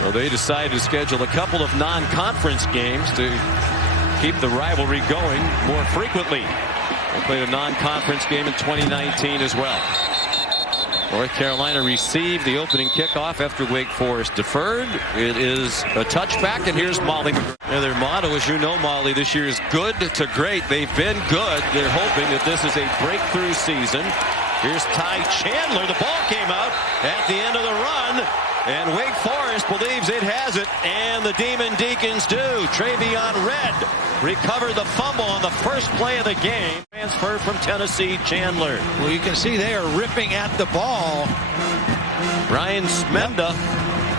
So they decided to schedule a couple of non-conference games to keep the rivalry going more frequently. They played a non-conference game in 2019 as well. North Carolina received the opening kickoff after Wake Forest deferred. It is a touchback, and here's Molly. And their motto, as you know, Molly, this year is good to great. They've been good. They're hoping that this is a breakthrough season. Here's Ty Chandler. The ball came out at the end of the run, and Wake Forest believes it has it, and the Demon Deacons do. Travion Red recovered the fumble on the first play of the game. Transfer from Tennessee, Chandler. Well, you can see they are ripping at the ball. Brian Smenda.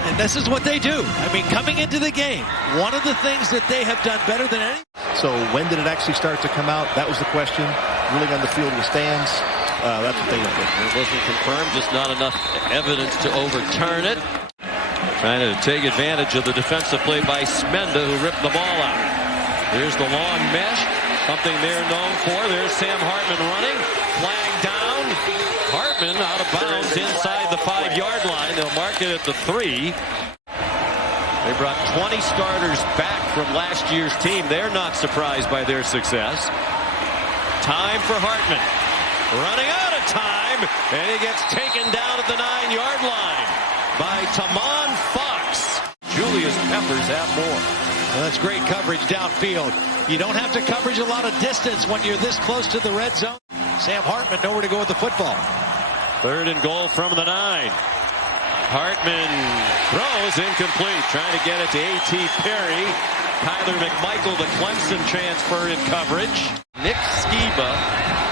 And this is what they do. I mean, coming into the game, one of the things that they have done better than any. So when did it actually start to come out? That was the question. Ruling on the field with stands. That's what they went with. It wasn't confirmed, just not enough evidence to overturn it. Trying to take advantage of the defensive play by Smenda, who ripped the ball out. Here's the long mesh, something they're known for. There's Sam Hartman running. Flag down. Hartman out of bounds inside the 5-yard line. They'll mark it at the 3. They brought 20 starters back from last year's team. They're not surprised by their success. Time for Hartman. Running out of time, and he gets taken down at the 9-yard line by Tamon Fox. Julius Peppers have more. Well, that's great coverage downfield. You don't have to coverage a lot of distance when you're this close to the red zone. Sam Hartman nowhere to go with the football. 3rd and goal from the 9. Hartman throws incomplete, trying to get it to A.T. Perry. Kyler McMichael, the Clemson transfer in coverage. Nick Skiba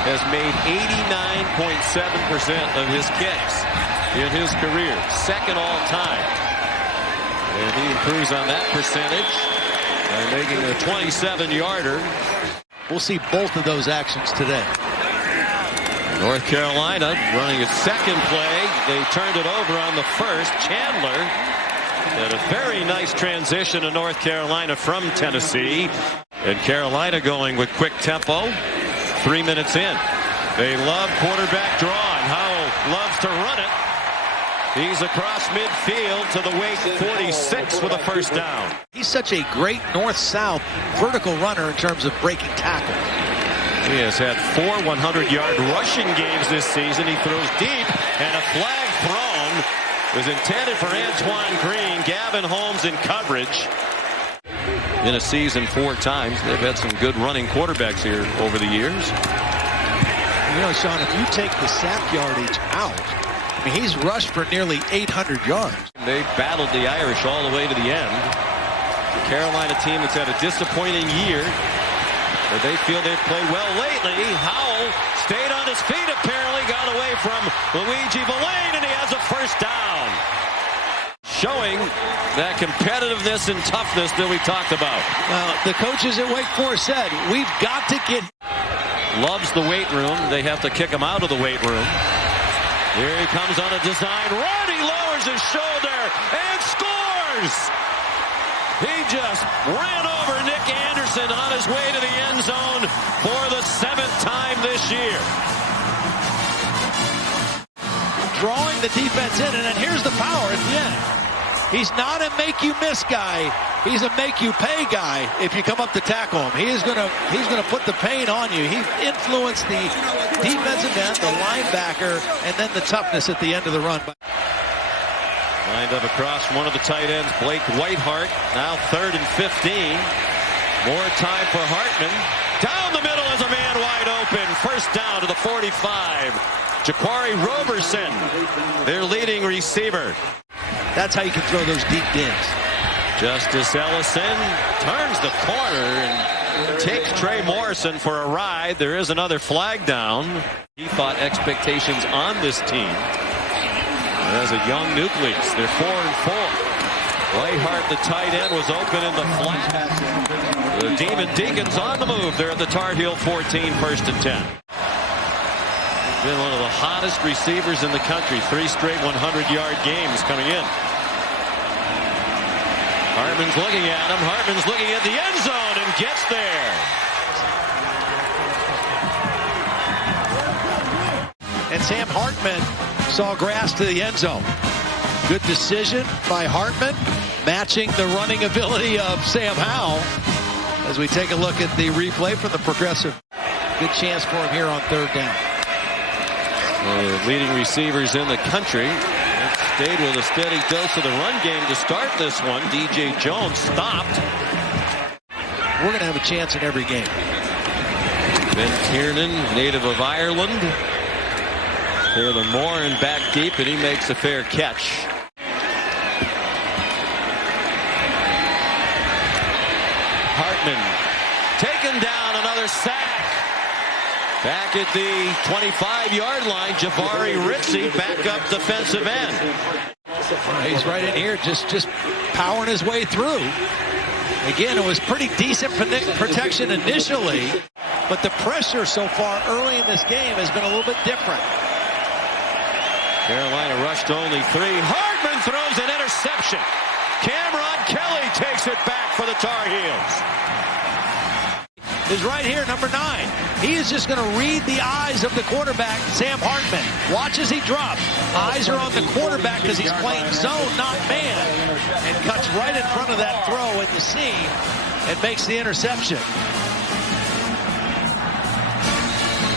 has made 89.7% of his kicks in his career, 2nd all time. And he improves on that percentage by making a 27-yarder. We'll see both of those actions today. North Carolina running its second play. They turned it over on the first. Chandler had a very nice transition to North Carolina from Tennessee. And Carolina going with quick tempo. 3 minutes in. They love quarterback draw, and Howell loves to run it. He's across midfield to the Wake 46 with a first down. He's such a great north-south vertical runner in terms of breaking tackles. He has had 4 100-yard rushing games this season. He throws deep, and a flag thrown was intended for Antoine Green. Gavin Holmes in coverage. In a season 4 times. They've had some good running quarterbacks here over the years. You know, Sean, if you take the sack yardage out, I mean, he's rushed for nearly 800 yards. They battled the Irish all the way to the end. The Carolina team that's had a disappointing year, but they feel they've played well lately. Howell stayed on his feet, apparently got away from Luigi Villain, and he has a first down. Showing that competitiveness and toughness that we talked about. Well, the coaches at Wake Forest said, we've got to get... Loves the weight room. They have to kick him out of the weight room. Here he comes on a design run. He lowers his shoulder and scores. He just ran over Nick Anderson on his way to the end zone for the 7th time this year. Drawing the defense in, and then here's the power at the end. He's not a make-you-miss guy. He's a make-you-pay guy if you come up to tackle him. He's gonna put the pain on you. He influenced the defensive end, the linebacker, and then the toughness at the end of the run. Lined up across one of the tight ends, Blake Whiteheart. Now 3rd and 15. More time for Hartman. Down the middle is a man wide open. First down to the 45. Jaquarii Roberson, their leading receiver. That's how you can throw those deep dins. Justice Ellison turns the corner and takes Trey Morrison for a ride. There is another flag down. He thought expectations on this team. And as a young nucleus, they're 4-4. Whiteheart, the tight end, was open in the flat. The Demon Deacons on the move. They're at the Tar Heel 14, 1st and 10. Been one of the hottest receivers in the country. 3 straight 100-yard games coming in. Hartman's looking at him. Hartman's looking at the end zone and gets there. And Sam Hartman saw grass to the end zone. Good decision by Hartman. matching the running ability of Sam Howell. As we take a look at the replay from the Progressive. Good chance for him here on third down. One of the leading receivers in the country. Stayed with a steady dose of the run game to start this one. DJ Jones stopped. We're going to have a chance in every game. Ben Tiernan, native of Ireland. Taylor Moore in back deep, and he makes a fair catch. Hartman taken down, another sack. Back at the 25-yard line, Jaquarii Roberson, backup defensive end. He's right in here, just powering his way through. Again, it was pretty decent protection initially, but the pressure so far early in this game has been a little bit different. Carolina rushed only 3. Hartman throws an interception. Cameron Kelly takes it back for the Tar Heels. Is right here, number 9. He is just going to read the eyes of the quarterback, Sam Hartman. Watch as he drops. Eyes are on the quarterback because he's playing zone, not man. And cuts right in front of that throw at the seam and makes the interception.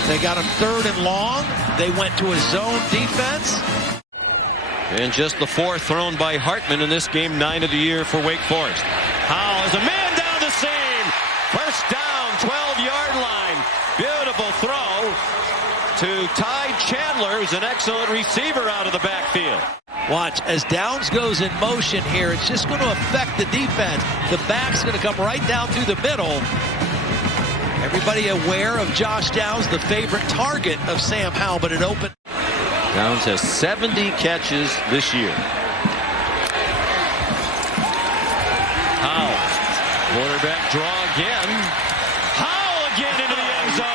They got him 3rd and long. They went to a zone defense. And just the 4th thrown by Hartman in this game, 9 of the year for Wake Forest. Howell is a man down the seam. First down, 12-yard line. Beautiful throw to Ty Chandler, who's an excellent receiver out of the backfield. Watch, as Downs goes in motion here, it's just going to affect the defense. The back's going to come right down through the middle. Everybody aware of Josh Downs, the favorite target of Sam Howell, but it opened. Downs has 70 catches this year. Howell, quarterback draw again. Howell again into the end zone.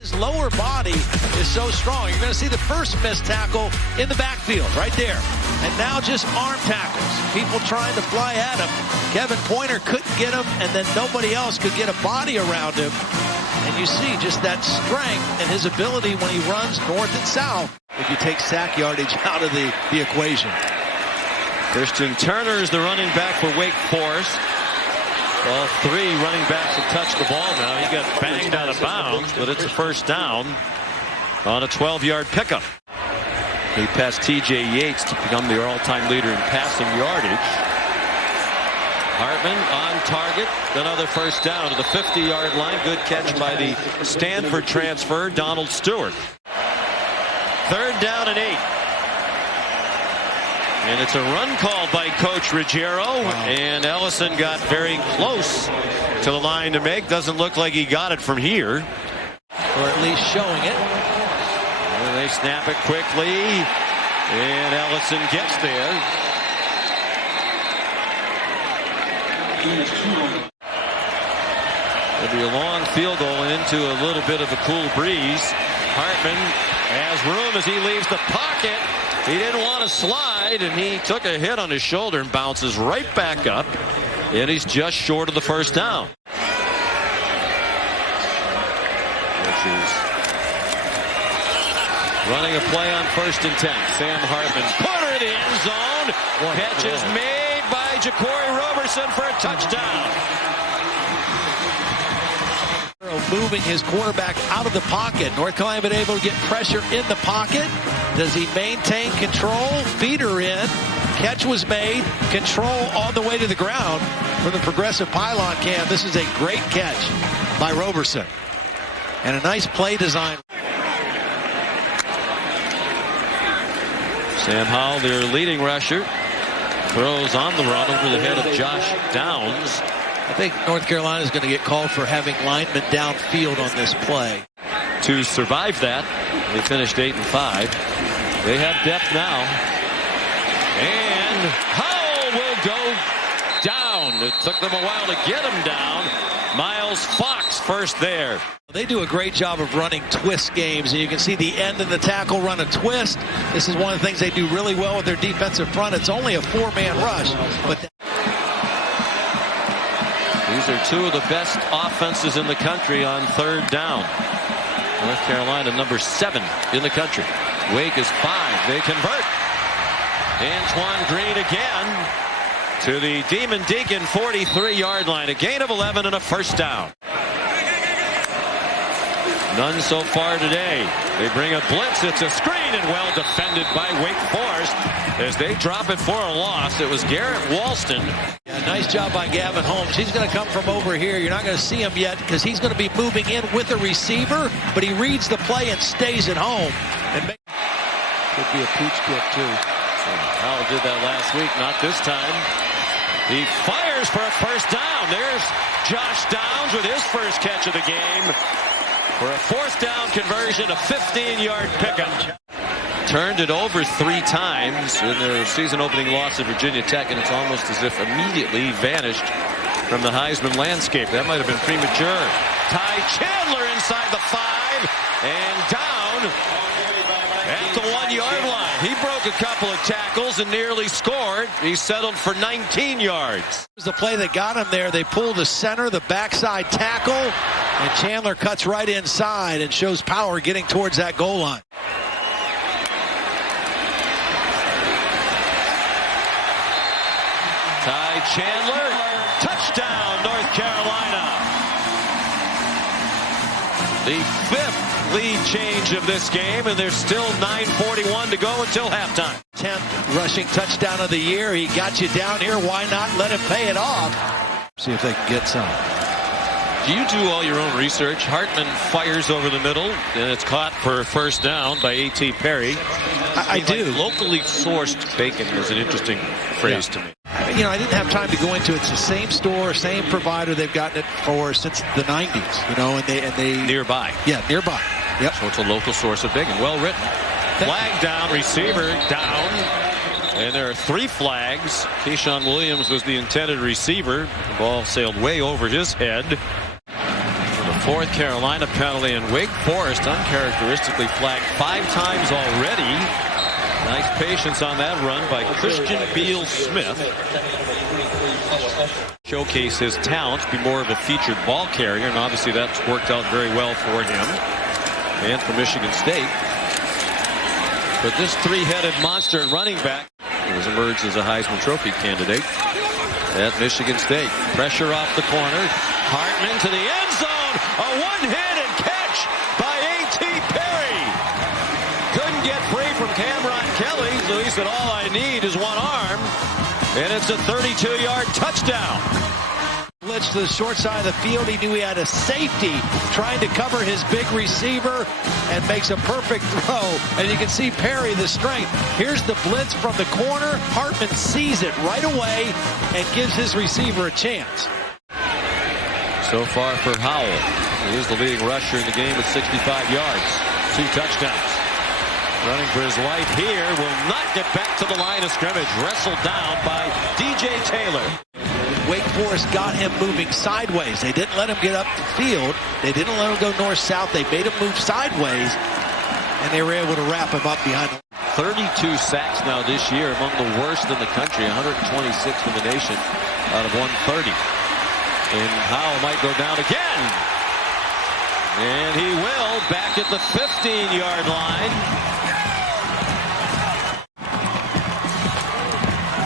His lower body is so strong. You're going to see the first missed tackle in the backfield right there. And now just arm tackles. People trying to fly at him. Kevin Pointer couldn't get him, and then nobody else could get a body around him. And you see just that strength and his ability when he runs north and south. If you take sack yardage out of the equation. Christian Turner is the running back for Wake Forest. All 3 running backs have touched the ball now. He got banged out of bounds, but it's a first down on a 12-yard pickup. He passed T.J. Yates to become the all-time leader in passing yardage. Hartman on target. Another first down to the 50-yard line. Good catch by the Stanford transfer, Donald Stewart. 3rd down and 8. And it's a run call by Coach Ruggiero. Wow. And Ellison got very close to the line to make. Doesn't look like he got it from here. Or at least showing it. And they snap it quickly. And Ellison gets there. It'll be a long field goal and into a little bit of a cool breeze. Hartman has room as he leaves the pocket. He didn't want to slide, and he took a hit on his shoulder and bounces right back up. And he's just short of the first down. Which is running a play on 1st and 10. Sam Hartman, corner of the end zone. Catch is made by Jaquarii Roberson for a touchdown. Moving his quarterback out of the pocket. North Carolina been able to get pressure in the pocket. Does he maintain control? Feeder in. Catch was made. Control on the way to the ground from the Progressive pylon cam. This is a great catch by Roberson. And a nice play design. Sam Howell, their leading rusher, throws on the run over the head of Josh Downs. I think North Carolina is going to get called for having linemen downfield on this play. To survive that, they finished 8-5. They have depth now. And Howell will go down. It took them a while to get him down. Miles Fox first there. They do a great job of running twist games, and you can see the end of the tackle run a twist. This is one of the things they do really well with their defensive front. It's only a 4-man rush, but these are 2 of the best offenses in the country on 3rd down. North Carolina, number 7 in the country. Wake is 5. They convert. Antoine Green again to the Demon Deacon 43-yard line. A gain of 11 and a first down. None so far today. They bring a blitz. It's a screen and well defended by Wake Forest as they drop it for a loss. It was Garrett Walston. Yeah, nice job by Gavin Holmes. He's going to come from over here. You're not going to see him yet because he's going to be moving in with a receiver, but he reads the play and stays at home. And could be a pooch kick too. Howell did that last week, not this time. He fires for a first down. There's Josh Downs with his first catch of the game for a 4th down conversion, a 15-yard pickup. Turned it over 3 times in their season-opening loss at Virginia Tech, and it's almost as if immediately vanished from the Heisman landscape. That might have been premature. Ty Chandler inside the 5 and down at the 1-yard line. He broke a couple of tackles and nearly scored. He settled for 19 yards. It was the play that got him there. They pull the center, the backside tackle, and Chandler cuts right inside and shows power getting towards that goal line. Ty Chandler, touchdown, North Carolina. The 5th lead change of this game, and there's still 9:41 to go until halftime. 10th rushing touchdown of the year. He got you down here. Why not let him pay it off? See if they can get some. Do you do all your own research? Hartman fires over the middle, and it's caught for first down by A.T. Perry. I do. Like locally sourced bacon is an interesting phrase to me. You know, I didn't have time to go into it. It's the same store, same provider they've gotten it for since the 90s. You know, and they nearby. Yeah, nearby. Yep. So it's a local source of bacon. Well written. Flag down, receiver down. And there are 3 flags. Keyshawn Williams was the intended receiver. The ball sailed way over his head. The 4th Carolina penalty, and Wake Forest uncharacteristically flagged 5 times already. Nice patience on that run by Christian Beal Smith. Showcase his talents, be more of a featured ball carrier, and obviously that's worked out very well for him and for Michigan State. But this 3-headed monster at running back has emerged as a Heisman Trophy candidate at Michigan State. Pressure off the corner. Hartman to the end zone. A one-handed catch by A.T. Perry. Couldn't get free from Cameron Kelly, so he said, all I need is one arm. And it's a 32-yard touchdown. Blitz to the short side of the field. He knew he had a safety trying to cover his big receiver and makes a perfect throw. And you can see Perry, the strength. Here's the blitz from the corner. Hartman sees it right away and gives his receiver a chance. So far for Howell. He is the leading rusher in the game with 65 yards. 2 touchdowns. Running for his life here. Will not get back to the line of scrimmage. Wrestled down by DJ Taylor. Wake Forest got him moving sideways. They didn't let him get up the field. They didn't let him go north-south. They made him move sideways, and they were able to wrap him up behind him. 32 sacks now this year, among the worst in the country. 126th in the nation out of 130. And Howell might go down again. And he will, back at the 15-yard line.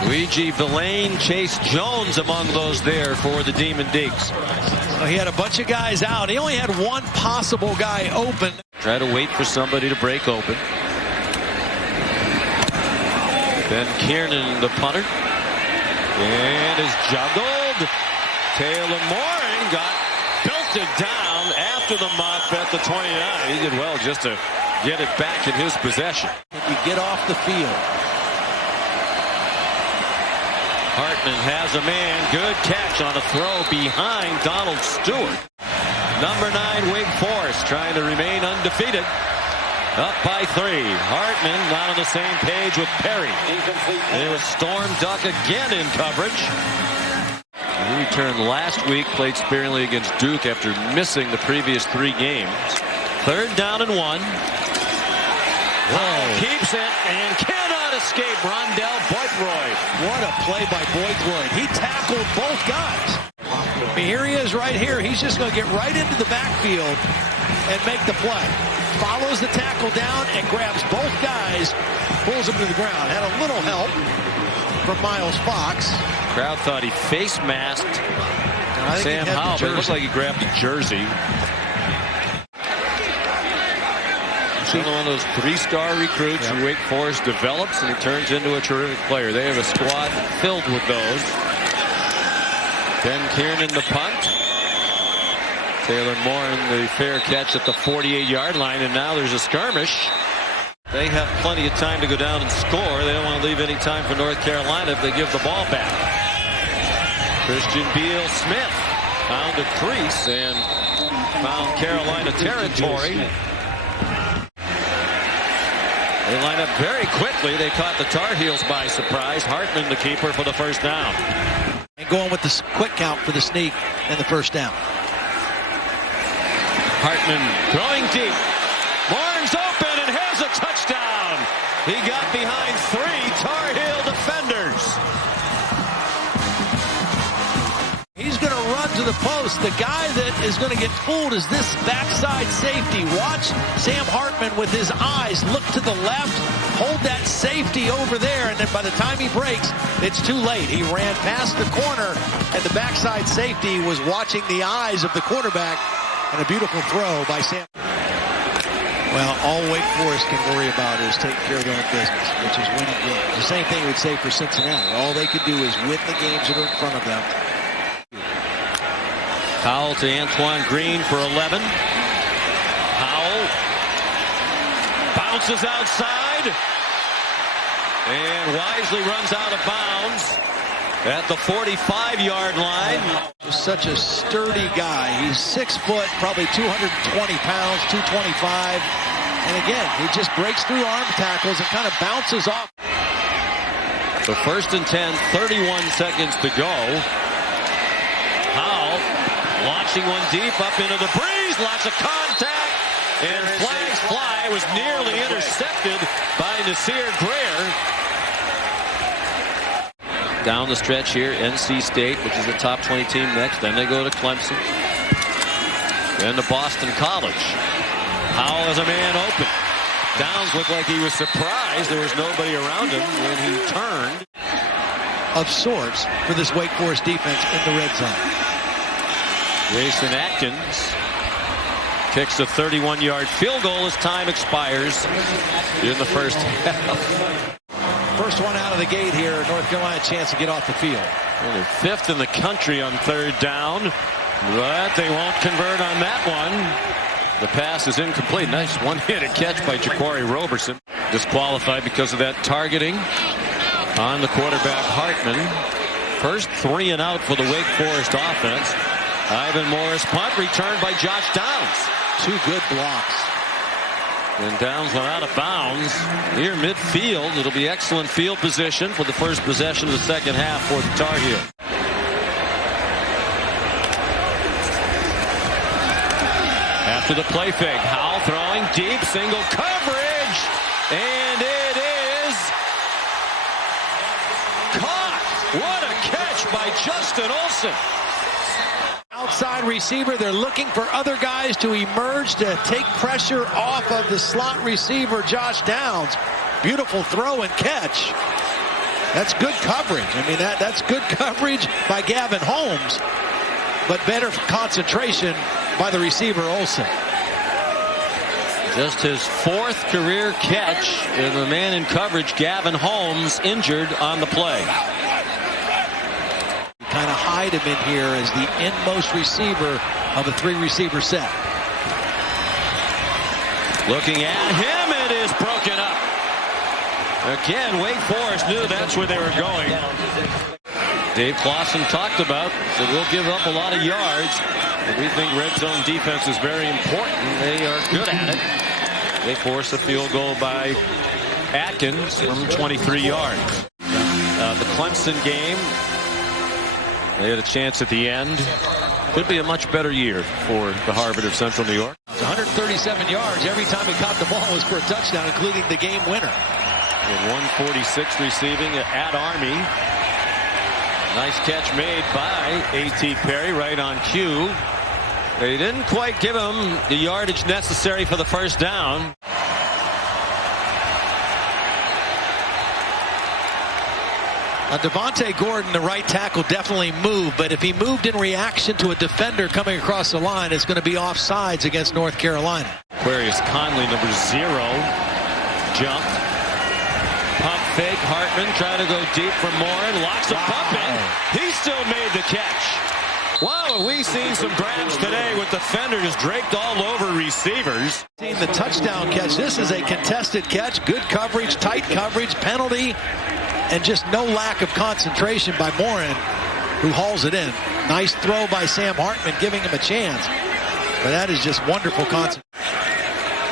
Luigi Villain, Chase Jones among those there for the Demon Deacons. He had a bunch of guys out. He only had one possible guy open. Try to wait for somebody to break open. Ben Kiernan, the punter. And is juggled. Taylor Mooring got belted down after the muff at the 29. He did well just to get it back in his possession. You get off the field. Hartman has a man. Good catch on a throw behind Donald Stewart. Number 9, Wake Forest, trying to remain undefeated. Up by 3. Hartman not on the same page with Perry. And it was Storm Duck again in coverage. He returned last week, played sparingly against Duke after missing the previous 3 games. 3rd down and 1. Keeps it and cannot escape Rondell Boythroyd. What a play by Boythroyd. He tackled both guys. I mean, here he is right here. He's just going to get right into the backfield and make the play. follows the tackle down and grabs both guys, pulls them to the ground. Had a little help from Miles Fox. Crowd thought he face masked Sam Howell, but it looked like he grabbed a jersey. He's one of those three-star recruits who Wake Forest develops, and he turns into a terrific player. They have a squad filled with those. Ben Kiernan the punt. Taylor Morin the fair catch at the 48-yard line, and now there's a skirmish. They have plenty of time to go down and score. They don't want to leave any time for North Carolina if they give the ball back. Christian Beal Smith found a crease and found Carolina territory. They line up very quickly. They caught the Tar Heels by surprise. Hartman the keeper for the first down. And going with the quick count for the sneak and the first down. Hartman throwing deep. Barnes open and has a touchdown. He got behind three Tar Heel defenders. He's going to run to the post. The guy that is going to get fooled is this backside safety. Watch Sam Hartman with his eyes look to the left, hold that safety over there, and then by the time he breaks, it's too late. He ran past the corner, and the backside safety was watching the eyes of the quarterback, and a beautiful throw by Sam. Well, all Wake Forest can worry about is taking care of their own business, which is winning games. The same thing we would say for Cincinnati. All they can do is win the games that are in front of them. Howell to Antoine Green for 11. Howell bounces outside and wisely runs out of bounds at the 45-yard line. Such a sturdy guy. He's 6 foot, probably 220 pounds, 225. And again, he just breaks through arm tackles and kind of bounces off. So 1st and 10, 31 seconds to go. Howell launching one deep up into the breeze. Lots of contact. And flags fly. Was nearly intercepted by Nasir Greer. Down the stretch here, NC State, which is the top 20 team next. Then they go to Clemson. Then to Boston College. Howell has a man open. Downs looked like he was surprised there was nobody around him when he turned. Of sorts for this Wake Forest defense in the red zone. Jason Atkins kicks a 31-yard field goal as time expires in the first half. First one out of the gate here. North Carolina chance to get off the field. Well, they're 5th in the country on 3rd down, but they won't convert on that one. The pass is incomplete. Nice one-handed catch by Jaquarii Roberson. Disqualified because of that targeting on the quarterback Hartman. First 3 and out for the Wake Forest offense. Ivan Morris punt returned by Josh Downs. 2 good blocks. And Downs went out of bounds near midfield. It'll be excellent field position for the first possession of the second half for the Tar Heels. After the play fake, Howell throwing deep, single coverage, and it is caught. What a catch by Justin Olson. Outside receiver, they're looking for other guys to emerge to take pressure off of the slot receiver, Josh Downs. Beautiful throw and catch. That's good coverage. I mean, that's good coverage by Gavin Holmes, but better concentration by the receiver, Olson. Just his 4th career catch, and the man in coverage, Gavin Holmes, injured on the play. Kind of hide him in here as the inmost receiver of a 3-receiver set. Looking at him, it is broken up. Again, Wake Forest knew that's where they were going. Dave Clawson talked about, so we'll give up a lot of yards. But we think red zone defense is very important. They are good at it. They force a field goal by Atkins from 23 yards. The Clemson game, they had a chance at the end. Could be a much better year for the Harvard of Central New York. 137 yards. Every time he caught the ball was for a touchdown, including the game winner. With 146 receiving at Army. Nice catch made by A.T. Perry right on cue. They didn't quite give him the yardage necessary for the first down. Devontae Gordon, the right tackle, definitely moved, but if he moved in reaction to a defender coming across the line, it's going to be offsides against North Carolina. Aquarius Conley, number 0, jumped. Pump fake. Hartman trying to go deep for Morin. Locks a pump in. He still made the catch. Wow, have we seen some grabs today with defenders draped all over receivers. Seen the touchdown catch. This is a contested catch. Good coverage, tight coverage, penalty, and just no lack of concentration by Morin, who hauls it in. Nice throw by Sam Hartman, giving him a chance. But that is just wonderful concentration.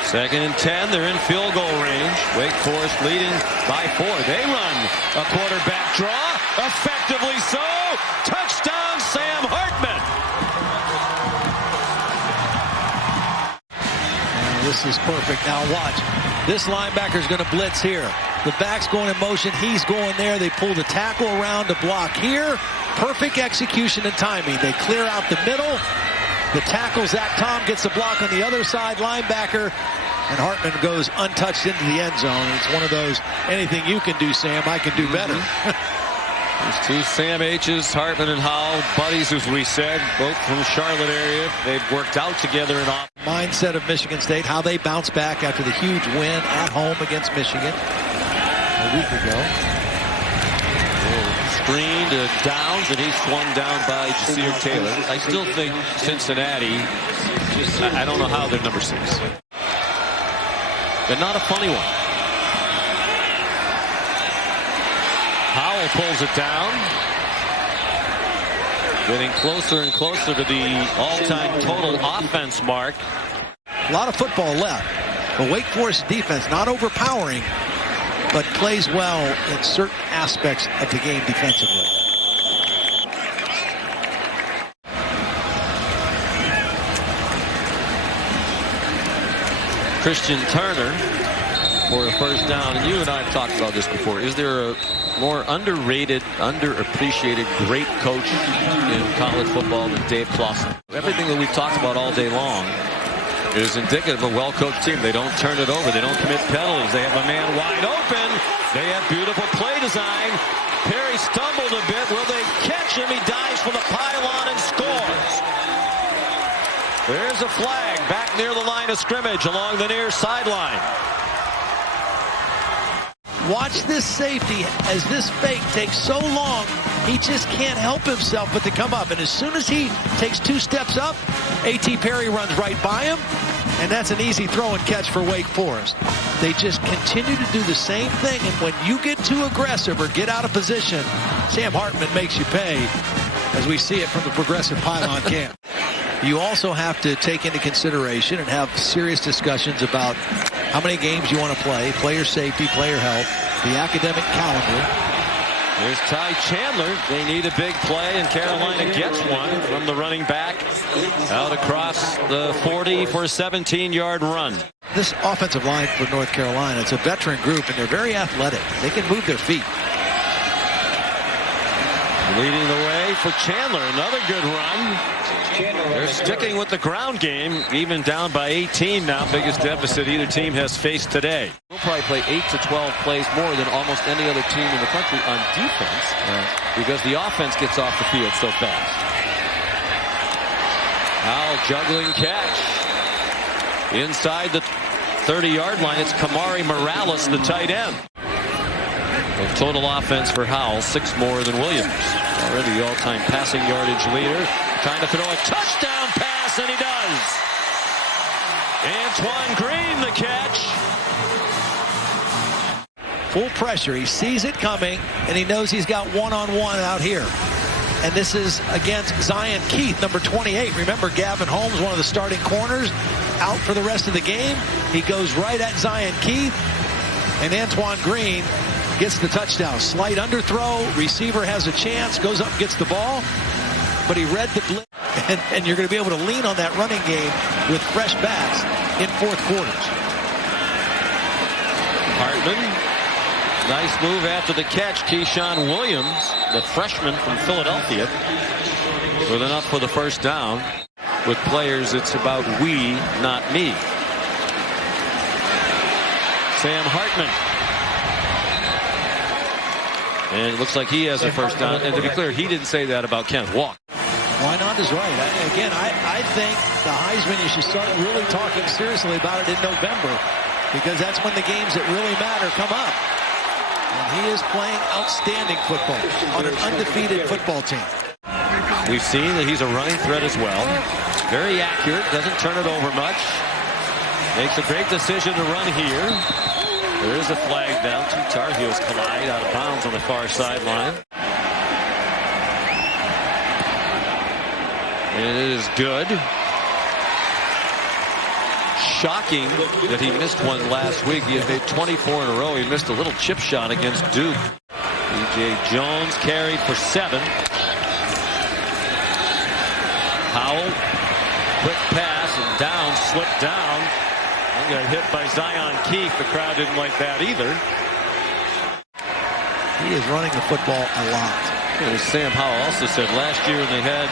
2nd and 10. They're in field goal range. Wake Forest leading by 4. They run a quarterback draw. Effectively so. Touchdown, Sam Hartman. This is perfect. Now watch. This linebacker's going to blitz here. The back's going in motion. He's going there. They pull the tackle around to block here. Perfect execution and timing. They clear out the middle. The tackle, Zach Tom, gets the block on the other side, linebacker, and Hartman goes untouched into the end zone. It's one of those, anything you can do, Sam, I can do better. These two Sam H's, Hartman and Howell, buddies, as we said, both from the Charlotte area. They've worked out together in off. Mindset of Michigan State, how they bounce back after the huge win at home against Michigan a week ago. Screen to Downs, and he's swung down by Jaquarii Taylor. I still think Cincinnati, I don't know how they're number 6. They're not a funny one. Howell pulls it down. Getting closer and closer to the all-time total offense mark. A lot of football left. The Wake Forest defense not overpowering, but plays well in certain aspects of the game defensively. Christian Turner for a first down. And you and I have talked about this before. Is there a more underrated, underappreciated, great coach in college football than Dave Clawson? Everything that we've talked about all day long is indicative of a well-coached team. They don't turn it over. They don't commit penalties. They have a man wide open. They have beautiful play design. Perry stumbled a bit. Will they catch him? He dives for the pylon and scores. There's a flag back near the line of scrimmage along the near sideline. Watch this safety as this fake takes so long, he just can't help himself but to come up. And as soon as he takes 2 steps up, A.T. Perry runs right by him, and that's an easy throw and catch for Wake Forest. They just continue to do the same thing, and when you get too aggressive or get out of position, Sam Hartman makes you pay, as we see it from the Progressive Pylon camp. You also have to take into consideration and have serious discussions about how many games you want to play, player safety, player health, the academic calendar. There's Ty Chandler. They need a big play, and Carolina gets one from the running back out across the 40 for a 17-yard run. This offensive line for North Carolina, it's a veteran group, and they're very athletic. They can move their feet. Leading the way for Chandler. Another good run. They're sticking with the ground game, even down by 18 now. Biggest deficit either team has faced today. We'll probably play 8 to 12 plays more than almost any other team in the country on defense, because the offense gets off the field so fast. Howell juggling catch. Inside the 30-yard line, it's Kamari Morales, the tight end. The total offense for Howell, 6 more than Williams. Already the all-time passing yardage leader. Trying to throw a touchdown pass, and he does. Antoine Green the catch. Full pressure. He sees it coming, and he knows he's got one-on-one out here. And this is against Zion Keith, number 28. Remember, Gavin Holmes, one of the starting corners, out for the rest of the game. He goes right at Zion Keith, and Antoine Green gets the touchdown. Slight underthrow. Receiver has a chance, goes up and gets the ball. But he read the blitz, and you're going to be able to lean on that running game with fresh backs in fourth quarters. Hartman, nice move after the catch. Keyshawn Williams, the freshman from Philadelphia, with enough for the first down. with players, it's about we, not me. Sam Hartman. And it looks like he has a first down. And to be clear, he didn't say that about Kenneth Walker. Why not is right. I think the Heisman, you should start really talking seriously about it in November, because that's when the games that really matter come up. And he is playing outstanding football on an undefeated football team. We've seen that he's a running threat as well. Very accurate, doesn't turn it over much. Makes a great decision to run here. There is a flag down. Two Tar Heels collide out of bounds on the far sideline. And it is good. Shocking that he missed one last week. He had made 24 in a row. He missed a little chip shot against Duke. B.J. Jones carried for 7. Howell, quick pass and down, slipped down. And got hit by Zion Keefe. The crowd didn't like that either. He is running the football a lot. And as Sam Howell also said, last year when they had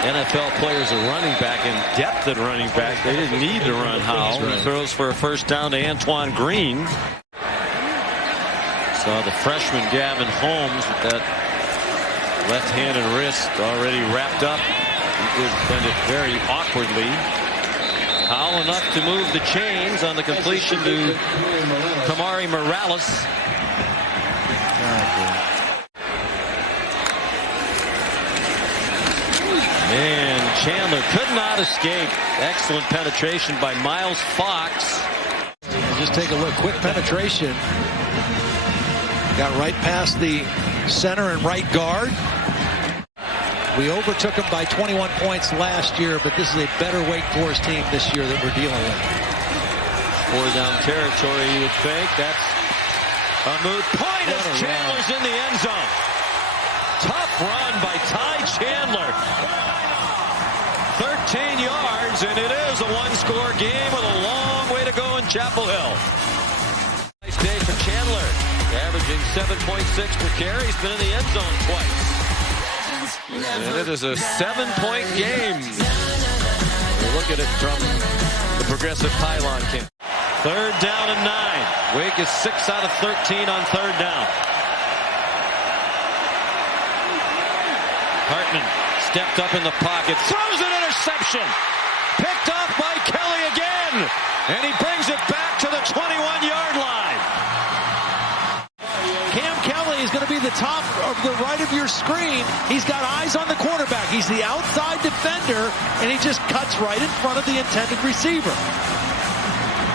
NFL players at running back and depth at running back, they didn't need to run Howell. Right. He throws for a first down to Antoine Green. Saw the freshman Gavin Holmes with that left-handed wrist already wrapped up. He did bend it very awkwardly. Howell enough to move the chains on the completion to Kamari Morales. And Chandler could not escape. Excellent penetration by Miles Fox. Just take a look. Quick penetration. Got right past the center and right guard. We overtook them by 21 points last year, but this is a better Wake Forest team this year that we're dealing with. 4 down territory, you would think. That's a moot point as Chandler's in the end zone. Tough run by Ty Chandler. 13 yards, and it is a one-score game with a long way to go in Chapel Hill. Nice day for Chandler. Averaging 7.6 per carry. He's been in the end zone twice. And it is a 7-point game. We'll look at it from the Progressive Pylon camp. 3rd down and 9. Wake is 6 out of 13 on 3rd down. Hartman stepped up in the pocket, throws an interception. Picked off by Kelly again. And he brings it back to the 21-yard line. Cam Kelly is going to be the top of the right of your screen. He's got eyes on the quarterback. He's the outside defender, and he just cuts right in front of the intended receiver.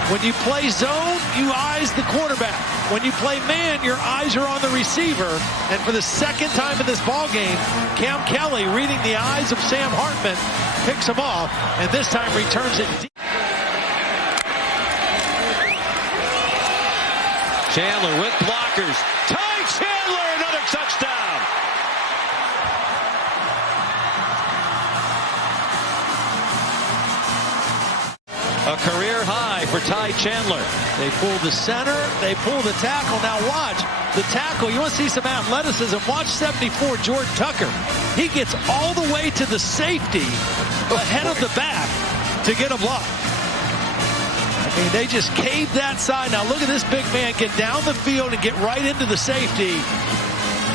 When you play zone, you eyes the quarterback. When you play man, your eyes are on the receiver. And for the second time in this ball game, Cam Kelly, reading the eyes of Sam Hartman, picks him off, and this time returns it deep. Chandler with blockers. Ty Chandler, another touchdown. A career high for Ty Chandler. They pull the center, they pull the tackle. Now watch the tackle. You want to see some athleticism? Watch 74, Jordan Tucker. He gets all the way to the safety ahead of the back to get a block. I mean, they just caved that side. Now look at this big man get down the field and get right into the safety.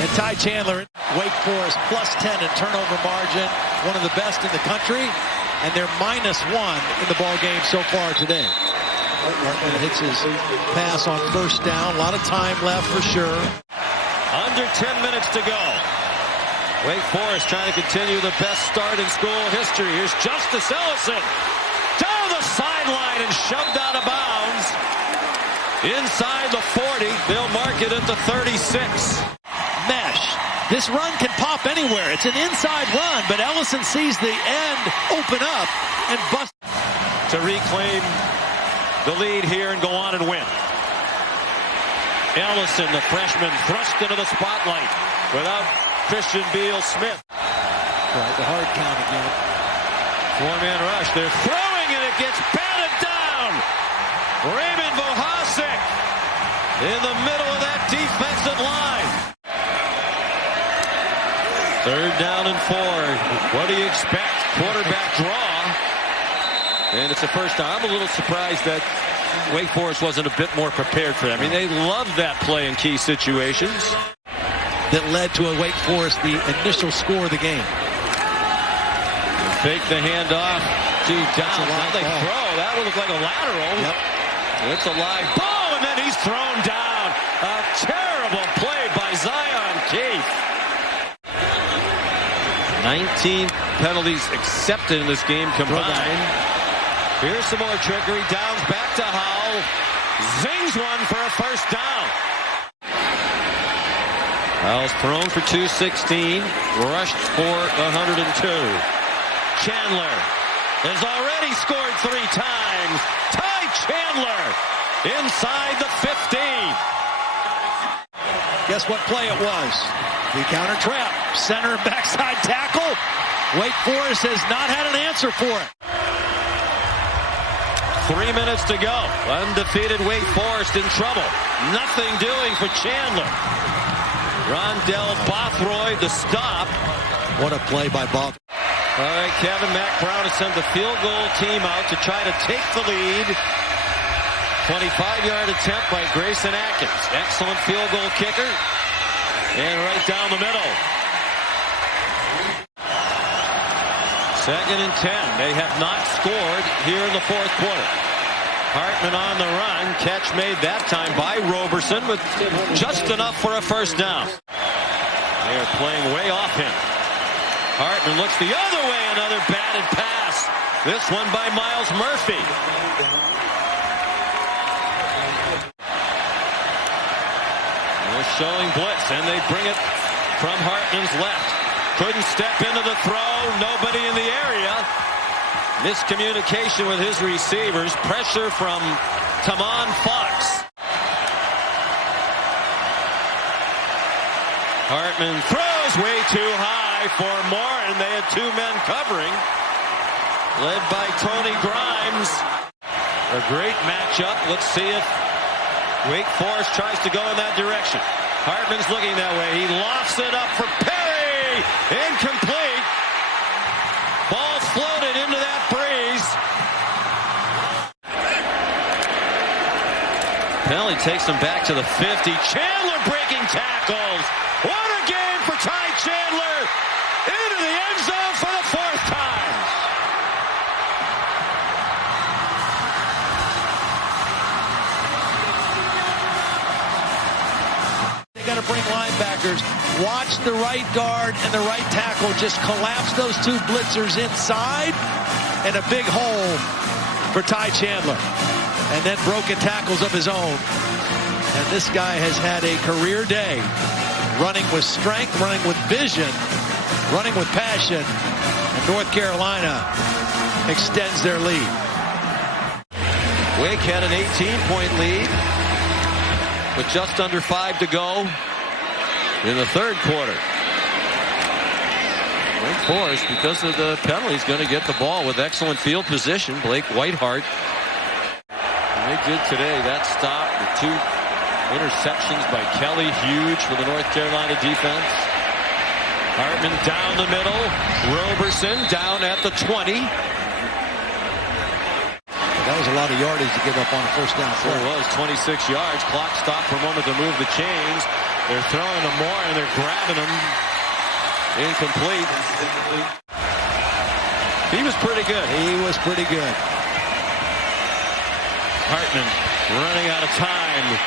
And Ty Chandler, Wake Forest plus 10 in turnover margin, one of the best in the country, and they're -1 in the ball game so far today. Hartman hits his pass on 1st down. A lot of time left for sure. Under 10 minutes to go. Wake Forest trying to continue the best start in school history. Here's Justice Ellison. Down the sideline and shoved out of bounds. Inside the 40. They'll mark it at the 36. Mesh. This run can pop anywhere. It's an inside run, but Ellison sees the end open up and bust. To reclaim the lead here and go on and win. Ellison, the freshman, thrust into the spotlight without Christian Beal-Smith. Right, the hard count again. 4-man rush. They're throwing and it gets batted down. Raymond Vohasek in the middle of that defensive line. Third down and 4. What do you expect? Quarterback draw. And it's a first down. I'm a little surprised that Wake Forest wasn't a bit more prepared for that. I mean, they love that play in key situations. That led to a Wake Forest, the initial score of the game. Fake the handoff to down. Now they throw. That would look like a lateral. Yep. It's a live ball, and then he's thrown down. A terrible play by Zion Keith. 19 penalties accepted in this game combined. Here's some more trickery. Downs back to Howell. Zings one for a first down. Howell's thrown for 216. Rushed for 102. Chandler has already scored 3 times. Ty Chandler inside the 15. Guess what play it was? The counter trap. Center and backside tackle. Wake Forest has not had an answer for it. 3 minutes to go. Undefeated Wake Forest in trouble. Nothing doing for Chandler. Rondell Bothroyd the stop. What a play by Bob. All right, Kevin Mack Brown has sent the field goal team out to try to take the lead. 25-yard attempt by Grayson Atkins. Excellent field goal kicker. And right down the middle. 2nd and 10. They have not scored here in the 4th quarter. Hartman on the run. Catch made that time by Roberson with just enough for a first down. They are playing way off him. Hartman looks the other way. Another batted pass. This one by Miles Murphy. They're showing blitz, and they bring it from Hartman's left. Couldn't step into the throw. Nobody in the area. Miscommunication with his receivers. Pressure from Tamon Fox. Hartman throws way too high for more, and they had 2 men covering. Led by Tony Grimes. A great matchup. Let's see if Wake Forest tries to go in that direction. Hartman's looking that way. He lofts it up for Perry. Incomplete. Ball's floated into that breeze. Penalty takes him back to the 50. Chandler breaking tackles. What a game for Ty Chandler. Into the end zone for the 4th time. They got to bring linebackers. Watch the right guard and the right tackle just collapse those 2 blitzers inside, and a big hole for Ty Chandler. And then broken tackles of his own. And this guy has had a career day. Running with strength, running with vision, running with passion. And North Carolina extends their lead. Wake had an 18-point lead with just under 5 to go in the 3rd quarter. Wake Forest, because of the penalties, going to get the ball with excellent field position. Blake Whitehart. And they did today. That stop, the 2 interceptions by Kelly, huge for the North Carolina defense. Hartman down the middle. Roberson down at the 20. That was a lot of yardage to give up on a first down play. It was 26 yards. Clock stopped for a moment to move the chains. They're throwing them more, and they're grabbing them. Incomplete. He was pretty good. He was pretty good. Hartman running out of time.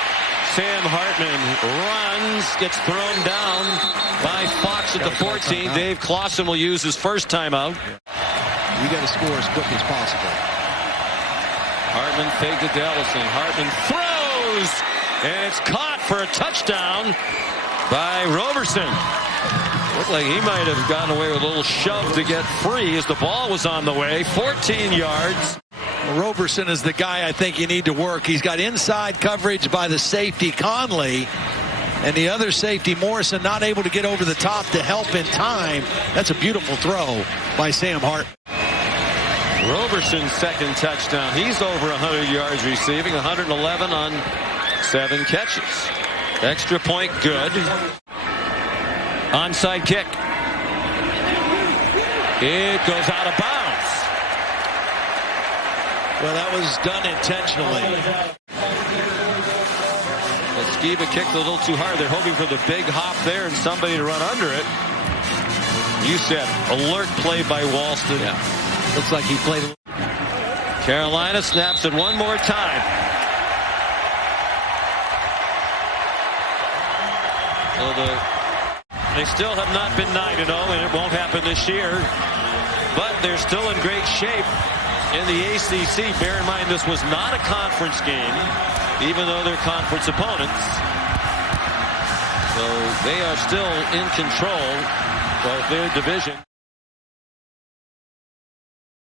Sam Hartman runs, gets thrown down by Fox at the 14. Dave Clausen will use his first timeout. You got to score as quick as possible. Hartman fake to Dellison. Hartman throws, and it's caught for a touchdown by Roberson. Looked like he might have gotten away with a little shove to get free as the ball was on the way. 14 yards. Roberson is the guy I think you need to work. He's got inside coverage by the safety Conley, and the other safety Morrison not able to get over the top to help in time. That's a beautiful throw by Sam Hartman. Roberson's 2nd touchdown. He's over 100 yards receiving, 111 on 7 catches. Extra point good. Onside kick. It goes out of bounds. Well, that was done intentionally. Skiba kicked a little too hard. They're hoping for the big hop there and somebody to run under it. You said alert play by Walston. Yeah. Looks like he played. Carolina snaps it one more time. So they still have not been 9-0, and it won't happen this year. But they're still in great shape in the ACC. Bear in mind, this was not a conference game, even though they're conference opponents. So they are still in control of their division.